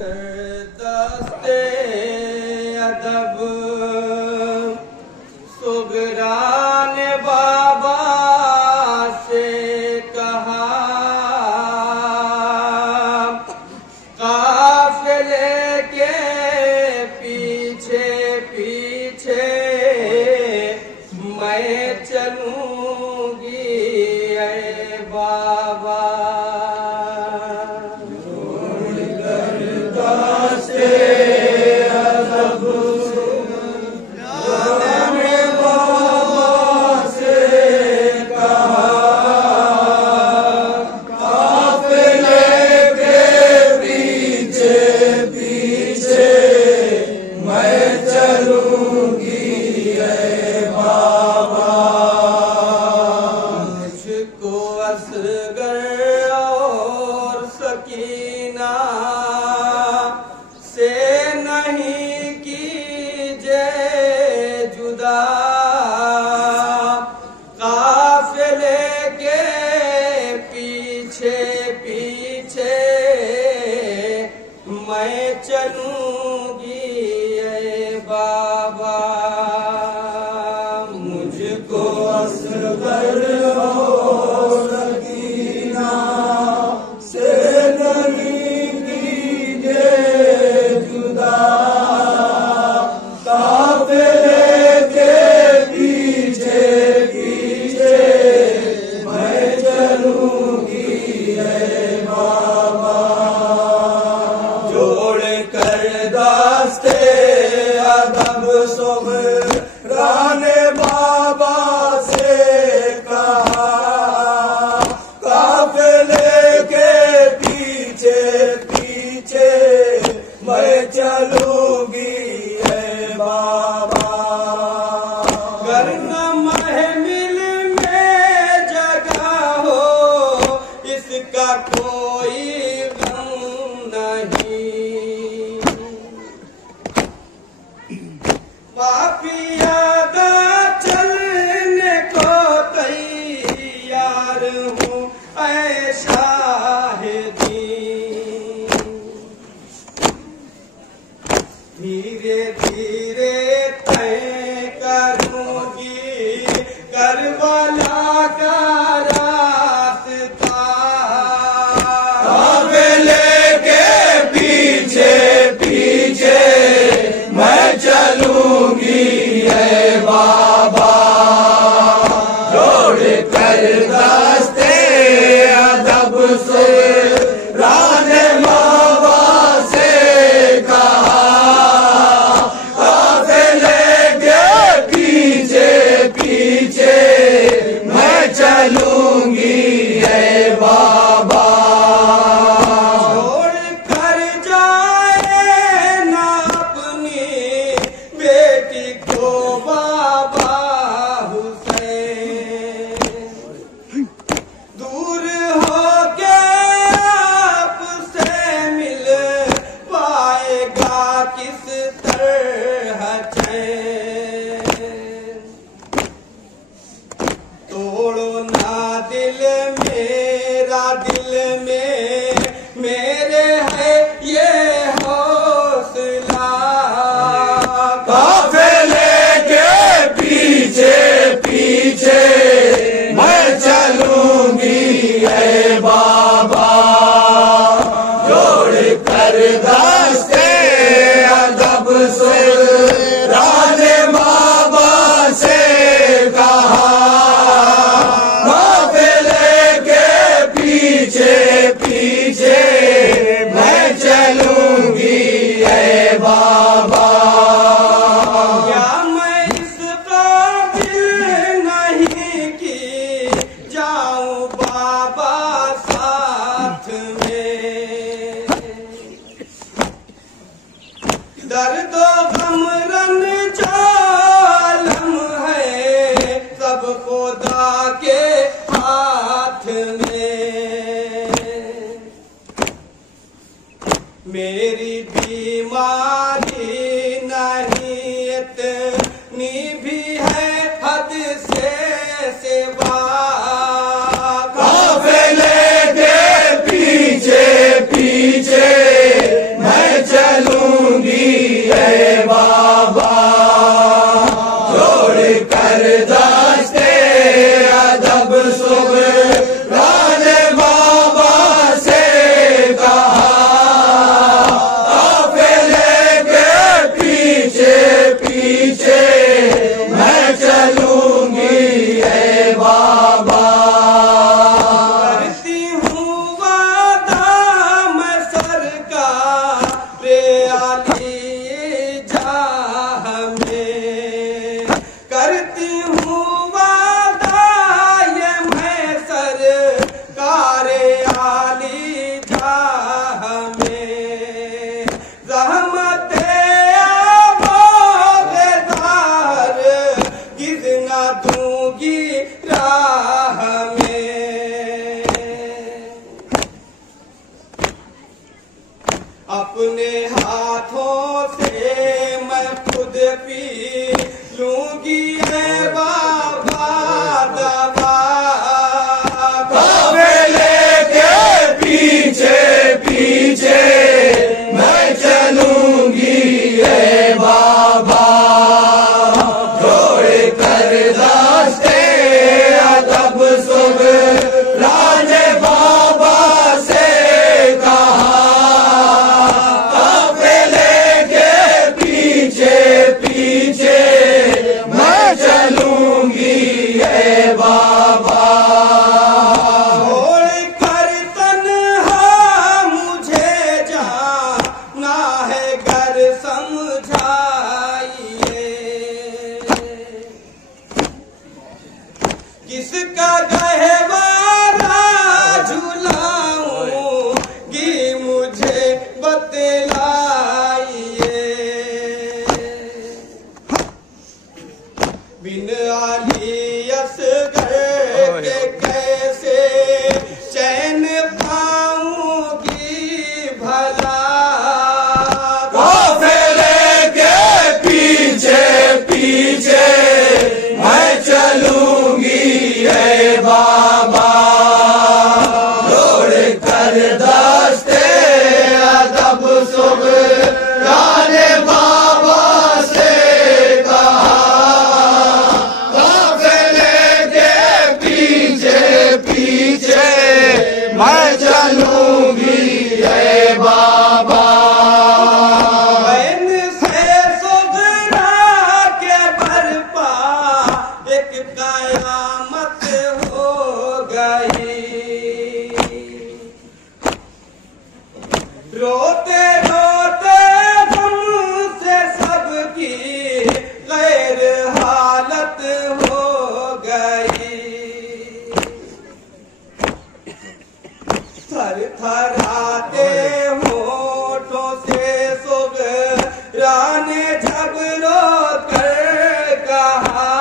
दस्ते अदब सुगरान बाबा से कहा, काफिले के पीछे पीछे मैं चलूंगी ऐ बाबा। असगर और सकीना से नहीं कीजिए जुदा, काफिले के पीछे पीछे मैं चलूंगी ऐ बाबा। मुझको असगर राने बाबा से कहा, काफिले के पीछे पीछे मैं चलूंगी ऐ बाबा। करना महमिल में जगह हो इसका कोई गम नहीं, पापिया दा चलने को तैयार हूँ ऐ शाहिदी। धीरे धीरे तय करूँगी करबला का रास्ता, काफिले के पीछे पीछे मैं चलूंगी ऐ बाबा। जोड़ कर दस्ते अदब से राने बाबा से कहा, काफिले के पीछे पीछे मैं चलूंगी ऐ बाबा। तोड़ो ना दिल मेरा, दिल में मेरे है ये हौसला, काफिले के पीछे पीछे मैं चलूंगी ऐ बाबा। जोड़ कर दस्ते अदब से राने बाबा से कहा, पीछे मैं चलूंगी ऐ बाबा। क्या मैं इस काबिल नहीं कि जाऊं बाबा साथ में, दर्द गम रन जालम है सब खुदा के हाथ में। मेरी बीमारी नहीं इतनी भी है हद से सिवा, काफिले के पीछे पीछे मैं अपने हाथों से मैं खुद पी लूंगी है बाबा दवा। काफिले के पीछे पीछे मैं चलूंगी है बाबा, जोड़ कर दास्ते अदब सुगराने बाबा से कहा। काफिले के पीछे पीछे मैं चलूंगी है बाबा, छोड़ कर तन्हा मुझे जाना है घर समझाइए। किसका गहवारा झुलाऊंगी मुझे बतलाइए। बिन आली असगर के कैसे चैन पाऊंगी भला। काफिले के पीछे पीछे मैं चलूंगी है बाबा, जोड़ कर दास्ते अदब सुगराने बाबा से कहा। काफिले के पीछे पीछे मैं चलूंगी है बाबा, बैन से सुगरा के बरपा एक कयामत हो गई। रोते रोते गम से सबकी गैर हालत हो गई। थर थराते होठों से सुगराने झगड़ो कर कहा।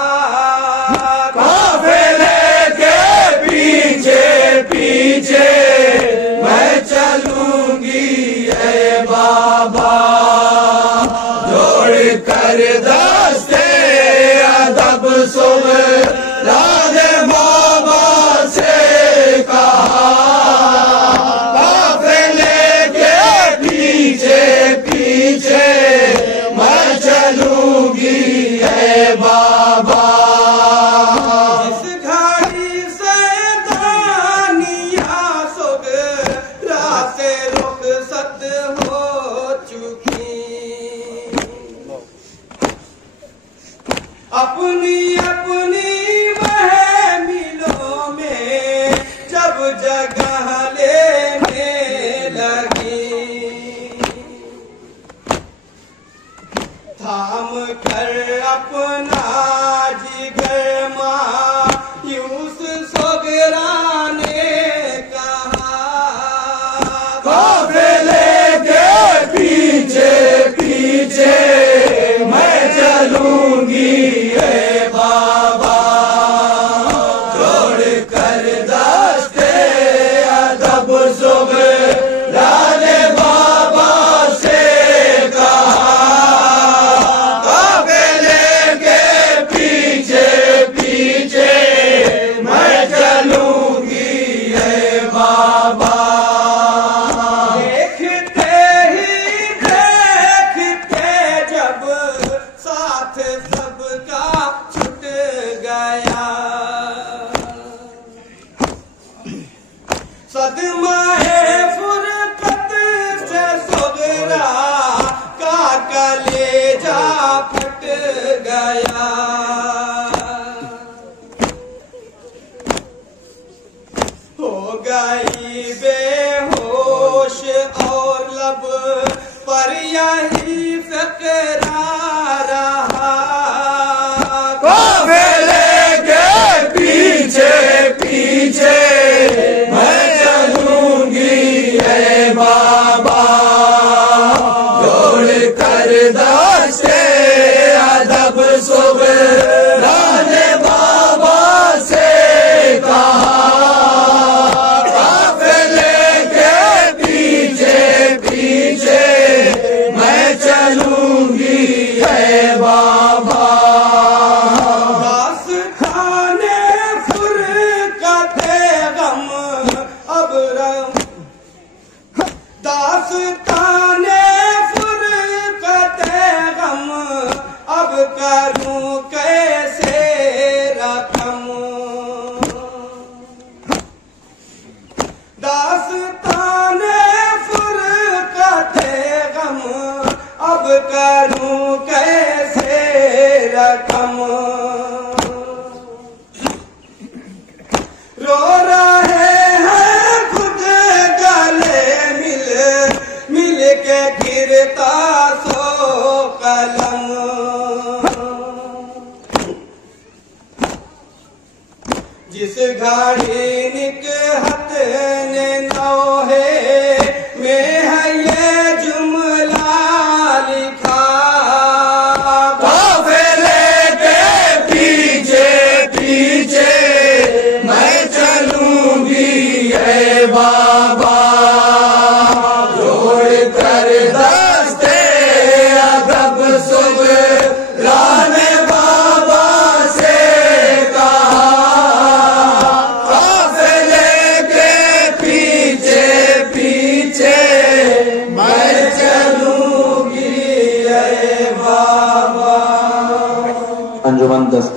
काफिले के पीछे पीछे मैं चलूंगी है बाबा, जोड़ कर दास्ते अदब सुगराने बाबा से कहा। काफिले के पीछे पीछे मैं चलूंगी है बाबा, इस घड़ी से दानिया सुगरा से रुखसत हो चुकी। अपनी अपनी महमिलों में जब जगह लेने लगी। थाम कर अपना जिगर मायूस सुगरा ने कहा। काफिले के पीछे पीछे मैं चलूंगी है बाबा, जोड़ कर दास्ते अदब सुगराने बाबा से कहा। काफिले के पीछे पीछे मैं चलूंगी है बाबा, देखते ही देखते जब साथ सबका छूट गया। सदमा है फुरकत से सुगरा का कलेजा फट गया। हो गई बेहोश और लब पर यही फकरा रहा। काफिले के पीछे पीछे मैं चलूंगी है बाबा, जोड़ कर दास्ते अदब सुगराने बाबा से कहा। काफिले के पीछे पीछे करूं कैसे रकम, रो रहे हैं खुद गले मिल के गिरता सो कलम। जिस घड़ी निकहत ने नौहे में है ये जुमला लिखा, काफिले के पीछे पीछे मैं चलूंगी ये बाबा, जोड़ कर दस्ते अदब सुगराने बाबा से कहा, काफिले के पीछे पीछे मैं चलूंगी ये बाबा। अंजुमन दस्ते